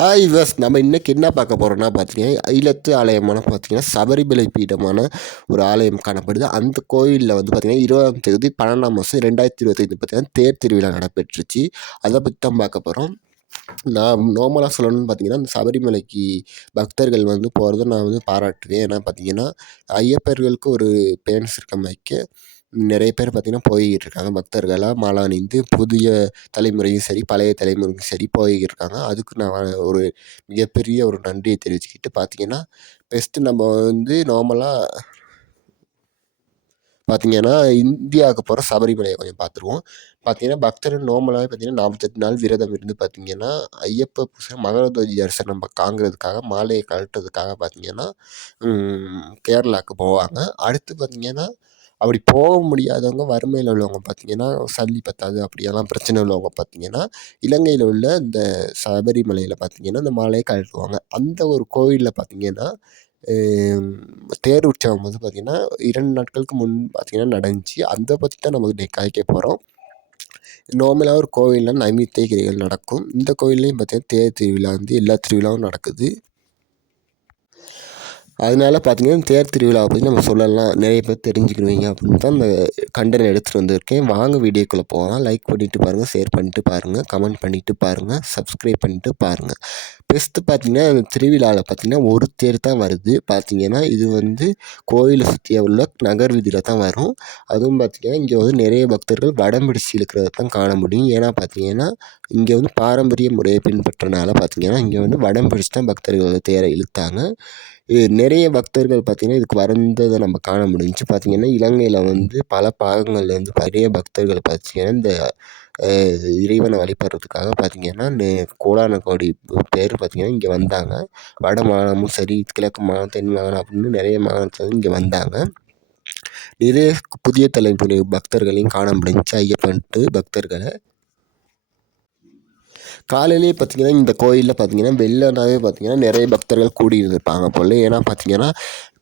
Hi விவஸ் நம்ம இன்றைக்கி என்ன பார்க்க போகிறோம்னா பார்த்தீங்கன்னா ஐலத்து ஆலயமான பார்த்தீங்கன்னா சபரிமலை பீடமான ஒரு ஆலயம் காணப்படுது. அந்த கோயிலில் வந்து பார்த்திங்கன்னா இருபதாம் தேதி பன்னெண்டாம் மாதம் ரெண்டாயிரத்தி இருபத்தைந்து பார்த்தீங்கன்னா தேர் திருவிழா நடைபெற்றுச்சு. அதை பற்றி தான் பார்க்க போகிறோம் நான் நார்மலாக சொல்லணும்னு பார்த்தீங்கன்னா இந்த சபரிமலைக்கு பக்தர்கள் வந்து போகிறத நான் வந்து பாராட்டுவேன். ஏன்னா பார்த்தீங்கன்னா ஐயப்பர்களுக்கு ஒரு பேன்ஸ் இருக்க மாதிரி நிறைய பேர் பார்த்திங்கன்னா போய்கிட்டு இருக்காங்க பக்தர்களாக மாலை அணிந்து புதிய தலைமுறையும் சரி பழைய தலைமுறையும் சரி போய்கிட்டு இருக்காங்க அதுக்கு நான் ஒரு மிகப்பெரிய ஒரு நன்றியை தெரிவிச்சுக்கிட்டு பார்த்திங்கன்னா பெஸ்ட்டு நம்ம வந்து நார்மலாக பார்த்திங்கன்னா இந்தியாவுக்கு போகிற சபரிமலையை கொஞ்சம் பார்த்துருவோம். பார்த்திங்கன்னா பக்தர்கள் நார்மலாகவே பார்த்திங்கன்னா நாற்பத்தெட்டு நாள் விரதம் இருந்து பார்த்திங்கன்னா ஐயப்ப பூசை மகரதோஜி தரிசனம் நம்ம காங்கிறதுக்காக மாலையை கழட்டுறதுக்காக பார்த்திங்கன்னா கேரளாவுக்கு போவாங்க. அடுத்து பார்த்திங்கன்னா அப்படி போக முடியாதவங்க வறுமையில் உள்ளவங்க பார்த்திங்கன்னா சல்லி பத்தாது அப்படியெல்லாம் பிரச்சனை உள்ளவங்க பார்த்திங்கன்னா இலங்கையில் உள்ள இந்த சபரிமலையில் பார்த்திங்கன்னா இந்த மாலையை கழட்டுவாங்க அந்த ஒரு கோவிலில் பார்த்திங்கன்னா தேர் உற்சவம் வந்து பார்த்திங்கன்னா இரண்டு நாட்களுக்கு முன் பார்த்திங்கன்னா நடந்துச்சு. அதை பற்றி தான் நமக்கு இன்னைக்கு போகிறோம் நார்மலாக ஒரு கோவிலில் நைமித்தை கிரிகள் நடக்கும். இந்த கோவில்லையும் பார்த்திங்கன்னா தேர் திருவிழா வந்து எல்லா திருவிழாவும் நடக்குது. அதனால பார்த்தீங்கன்னா தேர் திருவிழாவை பற்றி நம்ம சொல்லலாம். நிறைய பேர் தெரிஞ்சுக்கிடுவீங்க அப்படின்னு தான் இந்த கண்டென்ட் எடுத்துகிட்டு வந்திருக்கேன். வாங்க வீடியோக்குள்ளே போகலாம். லைக் பண்ணிவிட்டு பாருங்கள் ஷேர் பண்ணிட்டு பாருங்கள் கமெண்ட் பண்ணிவிட்டு பாருங்கள் சப்ஸ்கிரைப் பண்ணிட்டு பாருங்கள் பெஸ்ட்டு பார்த்தீங்கன்னா அந்த திருவிழாவில் பார்த்தீங்கன்னா ஒரு தேர் தான் வருது. பார்த்தீங்கன்னா இது வந்து கோயிலை சுற்றிய உள்ள நகர் வீதியில் தான் வரும். அதுவும் பார்த்திங்கன்னா இங்கே வந்து நிறைய பக்தர்கள் வடம் பிடிச்சி இழுக்கிறத தான் காண முடியும். ஏன்னா பார்த்திங்கன்னா இங்கே வந்து பாரம்பரிய முறையை பின்பற்றனால பார்த்தீங்கன்னா இங்கே வந்து வடம் பிடிச்சி தான் பக்தர்கள் தேரை இழுத்தாங்க. நிறைய பக்தர்கள் பார்த்திங்கன்னா இதுக்கு வரந்ததை நம்ம காண முடிஞ்சிச்சு பார்த்திங்கன்னா இலங்கையில் வந்து பல பாகங்கள்லேருந்து நிறைய பக்தர்கள் பார்த்திங்கன்னா இந்த இறைவனை வழிபடுறதுக்காக பார்த்திங்கன்னா நே கோடான கோடி பேர் பார்த்திங்கன்னா இங்கே வந்தாங்க. வட மாநிலமும் சரி கிழக்கு மாநிலம் தென் மாநிலம் அப்படின்னு நிறைய மாநிலத்துலேருந்து இங்கே வந்தாங்க. நிறைய புதிய தலைமுறை பக்தர்களையும் காண முடிஞ்சிச்சு ஐயப்பன்ட்டு பக்தர்களை காலையிலேயே பார்த்திங்கன்னா இந்த கோயிலில் பார்த்திங்கன்னா வெளிலனாவே பார்த்திங்கன்னா நிறைய பக்தர்கள் கூடி இருந்திருப்பாங்க போல். ஏன்னா பார்த்திங்கன்னா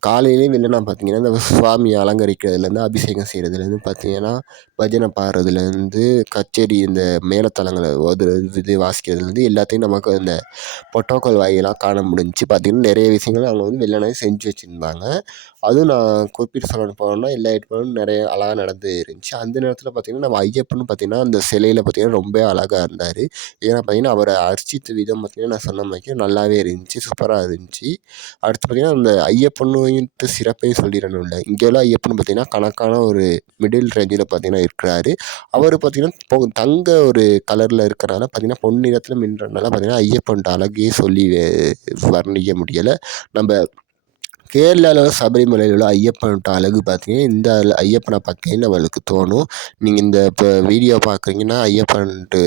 காலையிலேயும் வெள்ளனா பார்த்தீங்கன்னா இந்த சுவாமியை அலங்கரிக்கிறதுலேருந்து அபிஷேகம் செய்கிறதுலேருந்து பார்த்திங்கன்னா பஜனை பாடுறதுலேருந்து கச்சேரி இந்த மேலத்தலங்களை ஓதுறது இது வாசிக்கிறதுலேருந்து எல்லாத்தையும் நமக்கு அந்த பொட்டோக்கோல் வாயிலாம் காண முடிஞ்சிச்சு. பார்த்திங்கன்னா நிறைய விஷயங்கள் அவங்க வந்து வெள்ளனாவே செஞ்சு வச்சுருந்தாங்க. அதுவும் நான் குறிப்பிட்டு சொல்லணும் போனோம்னா எல்லா ஏற்பாடும் நிறைய அழகாக நடந்து இருந்துச்சு. அந்த நேரத்தில் பார்த்திங்கன்னா நம்ம ஐயப்பன் பார்த்திங்கன்னா அந்த சிலையில் பார்த்திங்கன்னா ரொம்ப அழகாக இருந்தார். ஏன்னா பார்த்திங்கன்னா அவரை அர்ச்சித்த விதம் பார்த்திங்கன்னா நான் சொன்ன மாதிரி நல்லாவே இருந்துச்சு. சூப்பராக இருந்துச்சு. அடுத்து பார்த்திங்கன்னா அந்த ஐயப்பனுன்ட்டு சிறப்பையும் சொல்லிடணும்ல. இல்லை உள்ள ஐயப்பன் பார்த்திங்கன்னா கணக்கான ஒரு மிடில் ரேஞ்சில் பார்த்திங்கன்னா இருக்கிறாரு. அவர் பார்த்திங்கன்னா பொ தங்க ஒரு கலரில் இருக்கிறனால பார்த்திங்கன்னா பொன்னிறத்தில் மின்றனால பார்த்திங்கன்னா ஐயப்பன் அழகே சொல்லி வர்ணிக்க முடியலை. நம்ம கேரளாவில் சபரிமலையில் உள்ள ஐயப்பன்ட்ட அழகு பார்த்தீங்கன்னா இந்த ஐயப்பனை பார்த்தீங்கன்னா நம்மளுக்கு தோணும். நீங்கள் இந்த இப்போ வீடியோ பார்க்குறீங்கன்னா ஐயப்பன்ட்டு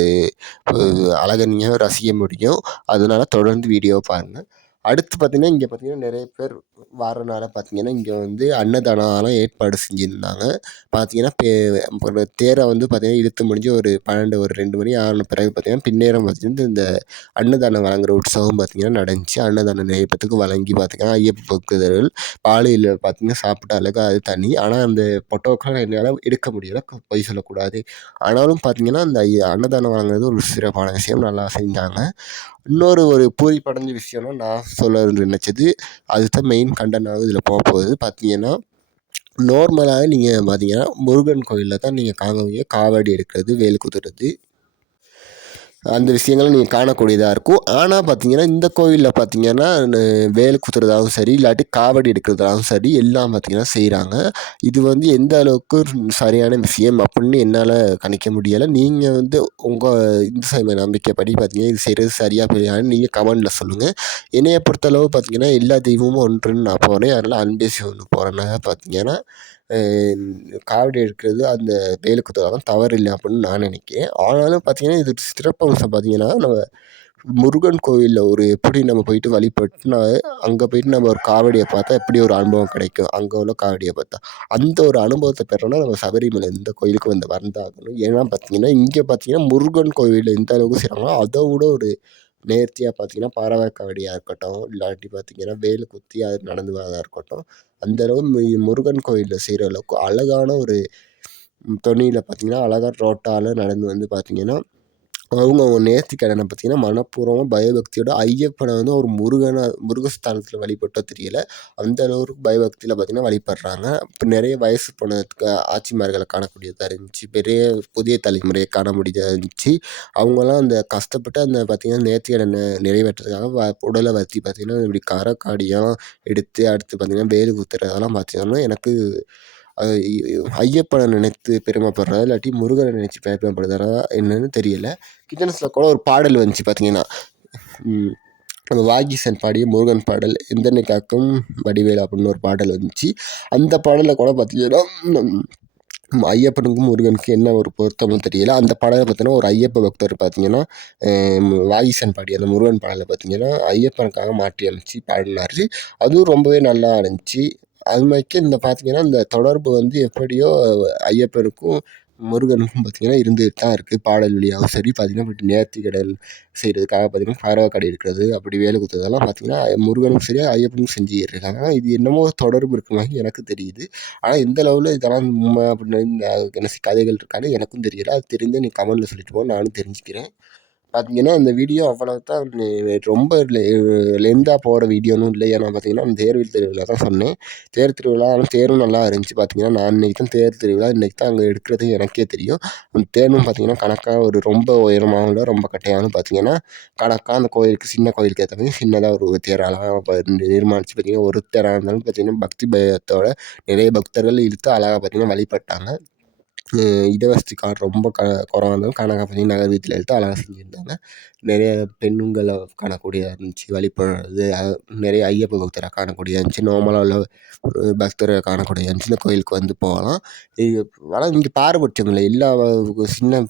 அழகை நீங்கள் ரசிக்க முடியும். அதனால் தொடர்ந்து வீடியோ பாருங்கள் அடுத்து பார்த்திங்கன்னா இங்கே பார்த்திங்கன்னா நிறைய பேர் வரனால பார்த்திங்கன்னா இங்கே வந்து அன்னதானம்லாம் ஏற்பாடு செஞ்சுருந்தாங்க. பார்த்திங்கன்னா பே தேரை வந்து பார்த்திங்கன்னா இழுத்து முடிஞ்சு ஒரு பன்னெண்டு ஒரு ரெண்டு மணி ஆன பிறகு பார்த்திங்கன்னா பின்னேரம் பார்த்திங்கன்னா இந்த அன்னதானம் வழங்குற உற்சவம் பார்த்திங்கன்னா நடந்துச்சு. அன்னதானம் நிறைய பேத்துக்கு வழங்கி பார்த்திங்கன்னா ஐயப்ப பக்தர்கள் பாலையில் பார்த்திங்கன்னா சாப்பிட்ட அழகாக அது தனி ஆனால் அந்த பொட்டோக்கெலாம் என்னால் எடுக்க முடியலை. பொய் சொல்லக்கூடாது. ஆனாலும் பார்த்திங்கன்னா அந்த அன்னதானம் வழங்குறது ஒரு சிறப்பான விஷயம். நல்லா செஞ்சாங்க. இன்னொரு ஒரு பூரி படைஞ்ச விஷயம்னா நான் சொல்ல நினச்சது அதுதான் மெயின் கண்டனாக இதில் போக போகுது. பார்த்தீங்கன்னா நார்மலாக நீங்கள் பார்த்தீங்கன்னா முருகன் கோயிலில் தான் நீங்கள் காங்க காவடி எடுக்கிறது வேல் குத்துறது அந்த விஷயங்களை நீங்கள் காணக்கூடியதாக இருக்கும். ஆனால் பார்த்தீங்கன்னா இந்த கோவிலில் பார்த்தீங்கன்னா வேல் குத்துறதாகவும் சரி இல்லாட்டி காவடி எடுக்கிறதாகவும் சரி எல்லாம் பார்த்தீங்கன்னா செய்கிறாங்க இது வந்து எந்த அளவுக்கு சரியான விஷயம் அப்படின்னு என்னால் கணிக்க முடியலை. நீங்கள் வந்து உங்கள் இந்து சமய நம்பிக்கைப்படி பார்த்தீங்கன்னா இது செய்கிறது சரியாக பிள்ளையான்னு நீங்கள் கமெண்டில் சொல்லுங்கள் என்னையை பொறுத்தளவு பார்த்தீங்கன்னா எல்லா தெய்வமும் ஒன்றுன்னு நான் போகிறேன் அதனால் அன்பேசி ஒன்று போகிறேன்னாக பார்த்தீங்கன்னா காவடி எடுக்கிறது அந்த வேலு தான் தவறு இல்லை அப்படின்னு நான் நினைக்கிறேன். ஆனாலும் பார்த்திங்கன்னா இது சிறப்பம்சம் பார்த்திங்கன்னா நம்ம முருகன் கோவிலில் ஒரு எப்படி நம்ம போயிட்டு வழிபட்டுனா அங்கே போயிட்டு நம்ம ஒரு காவடியை பார்த்தா எப்படி ஒரு அனுபவம் கிடைக்கும்? அங்கே உள்ள காவடியை பார்த்தா. அந்த ஒரு அனுபவத்தை பெறணும்னா நம்ம சபரிமலை இந்த கோயிலுக்கு வந்து வந்தாகணும்? ஏன்னா பார்த்திங்கன்னா இங்கே பார்த்திங்கன்னா முருகன் கோவிலில் எந்த அளவுக்கு செய்கிறாங்களோ அதை விட ஒரு நேர்த்தியாக பார்த்தீங்கன்னா பறவை கவடியாக இருக்கட்டும் இல்லாட்டி பார்த்திங்கன்னா வேலு குத்தி அது நடந்து வரதாக இருக்கட்டும் அந்தளவு முருகன் கோயிலில் செய்கிற அளவுக்கு அழகான ஒரு தொனியில் பார்த்தீங்கன்னா அழகாக ரோட்டால் நடந்து வந்து பார்த்திங்கன்னா அவங்க அவங்க நேர்த்திக்கடனை பார்த்தீங்கன்னா மனப்பூர்வமாக பயபக்தியோட ஐயப்பனை வந்து ஒரு முருகனை முருகஸ்தானத்தில் வழிபட்டோ தெரியல. அந்த அளவுக்கு பயபக்தியில் பார்த்தீங்கன்னா வழிபடுறாங்க. இப்போ நிறைய வயசு போனதுக்கு ஆட்சிமார்களை காணக்கூடியதாக இருந்துச்சு. பெரிய புதிய தலைமுறையை காண முடியதாக இருந்துச்சு. அவங்களாம் அந்த கஷ்டப்பட்டு அந்த பார்த்திங்கன்னா நேர்த்திக்கடனை நிறைவேற்றுறதுக்காக வ உடலை வத்தி பார்த்திங்கன்னா இப்படி கரக்காடியெல்லாம் எடுத்து அடுத்து பார்த்திங்கன்னா வேலு குத்துறதெல்லாம் பார்த்திங்கன்னா எனக்கு ஐயப்பனை நினைத்து பெருமைப்படுறதா இல்லாட்டி முருகனை நினைச்சு பெருமைப்படுறதா என்னன்னு தெரியல. கிட்டன்ஸில் கூட ஒரு பாடல் வந்துச்சு பார்த்தீங்கன்னா அந்த வாகிசன் பாடிய முருகன் பாடல் எந்தனை காக்கும் வடிவேல் அப்படின்னு ஒரு பாடல் வந்துச்சு. அந்த பாடலில் கூட பார்த்தீங்கன்னா ஐயப்பனுக்கும் முருகனுக்கும் என்ன ஒரு பொருத்தமும் தெரியல. அந்த பாடலை பார்த்தீங்கன்னா ஒரு ஐயப்ப பக்தர் பார்த்தீங்கன்னா வாயிசன் பாடி அந்த முருகன் பாடலை பார்த்தீங்கன்னா ஐயப்பனுக்காக மாற்றி அமைச்சு பாடினார். அதுவும் ரொம்பவே நல்லா இருந்துச்சு. அதுமாதிரிக்கு இந்த பார்த்திங்கன்னா இந்த தொடர்பு வந்து எப்படியோ ஐயப்பனுக்கும் முருகனுக்கும் பார்த்தீங்கன்னா இருந்துகிட்டு தான் இருக்குது பாடல் வழியாகவும் சரி பார்த்தீங்கன்னா நேர்த்தி கடல் செய்கிறதுக்காக பார்த்தீங்கன்னா காரவா கடை இருக்கிறது அப்படி வேலை குத்துறதெல்லாம் பார்த்தீங்கன்னா முருகனும் சரி ஐயப்பனுக்கும் செஞ்சுக்கிட்டு இருக்காங்க இது என்னமோ தொடர்பு இருக்க மாதிரி எனக்கு தெரியுது. ஆனால் எந்த லெவலில் இதெல்லாம் உண்மை அப்படின்னு என்ன கதைகள் இருக்கான்னு எனக்கும் தெரியல. அது தெரிஞ்சு நீ கமெண்ட்டில் சொல்லிட்டு போ நானும் தெரிஞ்சுக்கிறேன். பார்த்தீங்கன்னா இந்த வீடியோ அவ்வளவு தான் ரொம்ப லென்த்தாக போகிற வீடியோன்னு இல்லை ஏன்னா பார்த்தீங்கன்னா அந்த தேர்வில் திருவிழா தான் சொன்னேன். தேர் திருவிழா ஆனால் தேரும் நல்லா இருந்துச்சு பார்த்தீங்கன்னா நான் இன்றைக்கி தான் தேர் திருவிழா இன்றைக்கி தான் அங்கே எடுக்கிறது எனக்கே தெரியும். அந்த தேரும் பார்த்தீங்கன்னா கணக்காக ஒரு ரொம்ப உயரமாக ரொம்ப கட்டையானு பார்த்தீங்கன்னா கணக்காக அந்த கோயிலுக்கு சின்ன கோயிலுக்கு ஏற்ற மாதிரி சின்னதாக ஒரு தேராலாம் நிர்மாணிச்சு பார்த்தீங்கன்னா ஒரு தேராக இருந்தாலும் பார்த்தீங்கன்னா பக்தி பயத்தோட நிறைய பக்தர்கள் இழுத்து அழகாக பார்த்தீங்கன்னா வழிபட்டாங்க. இடவசதி கார் ரொம்ப க குறைவா இருந்தாலும் கனகபதி நகர் வீதியில் எடுத்து அழகாக செஞ்சுருந்தாங்க. நிறைய பெண்களை காணக்கூடியதாக இருந்துச்சு வழிபடுறது நிறைய ஐயப்ப பக்தரை காணக்கூடியதாக இருந்துச்சு நார்மலாக உள்ள பக்தரை காணக்கூடியதாக இருந்துச்சு இந்த கோயிலுக்கு வந்து போகலாம். இது ஆனால் இங்கே பாரபட்சம் எல்லா சின்ன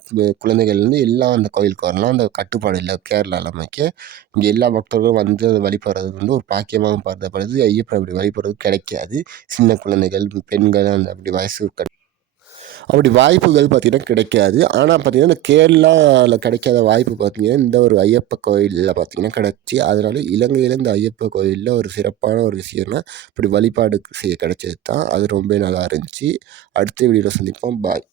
குழந்தைகள்லேருந்து எல்லாம் அந்த கோயிலுக்கு வரலாம். அந்த கட்டுப்பாடு இல்லை. கேரளா அமைக்க. இங்கே எல்லா பக்தர்களும் வந்து அதை வழிபடுறது வந்து ஒரு பாக்கியமாக பார்க்கப்படுது ஐயப்பன் அப்படி வழிபடுறது கிடைக்காது. சின்ன குழந்தைகள் பெண்கள் அந்த அப்படி வயசு அப்படி வாய்ப்புகள் பார்த்திங்கன்னா கிடைக்காது. ஆனால் பார்த்திங்கன்னா இந்த கேரளாவில் கிடைக்காத வாய்ப்பு பார்த்திங்கன்னா இந்த ஒரு ஐயப்ப கோயிலில் பார்த்திங்கன்னா கிடச்சி அதனால இலங்கையில் இந்த ஐயப்ப கோயிலில் ஒரு சிறப்பான ஒரு விஷயம்னா இப்படி வழிபாடு செய்ய கிடச்சது தான் அது ரொம்ப நல்லா இருந்துச்சு. அடுத்த வீடியோவில் சந்திப்போம். பாய்.